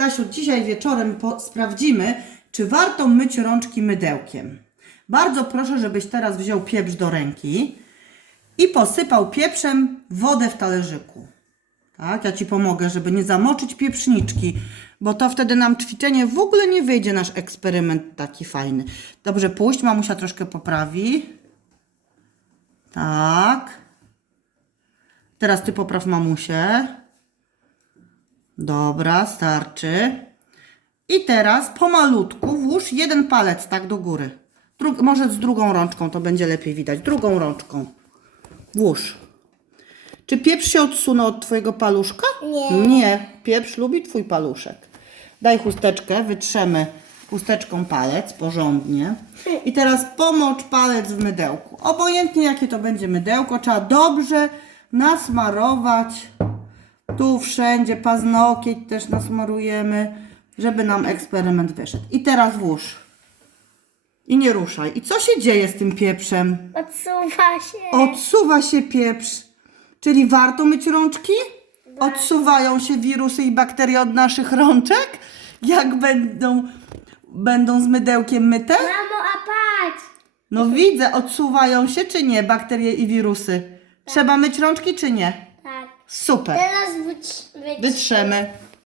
Stasiu, dzisiaj wieczorem sprawdzimy, czy warto myć rączki mydełkiem. Bardzo proszę, żebyś teraz wziął pieprz do ręki i posypał pieprzem wodę w talerzyku. Tak, ja Ci pomogę, żeby nie zamoczyć pieprzniczki, bo to wtedy nam ćwiczenie w ogóle nie wyjdzie, nasz eksperyment taki fajny. Dobrze, puść, mamusia troszkę poprawi. Tak. Teraz Ty popraw mamusię. Dobra, starczy. I teraz pomalutku włóż jeden palec tak do góry. Drug, może z drugą rączką to będzie lepiej widać. Drugą rączką. Włóż. Czy pieprz się odsunął od Twojego paluszka? Nie. Nie. Pieprz lubi Twój paluszek. Daj chusteczkę, wytrzemy chusteczką palec porządnie. I teraz pomocz palec w mydełku. Obojętnie jakie to będzie mydełko, trzeba dobrze nasmarować. Tu wszędzie paznokieć też nasmarujemy, żeby nam eksperyment wyszedł. I teraz włóż. I nie ruszaj. I co się dzieje z tym pieprzem? Odsuwa się. Odsuwa się pieprz. Czyli warto myć rączki? Odsuwają się wirusy i bakterie od naszych rączek? Jak będą, będą z mydełkiem myte? Mamo, a patrz. No widzę, odsuwają się czy nie bakterie i wirusy? Trzeba myć rączki czy nie? Super. Teraz wytrz- wytrz- Wytrzemy.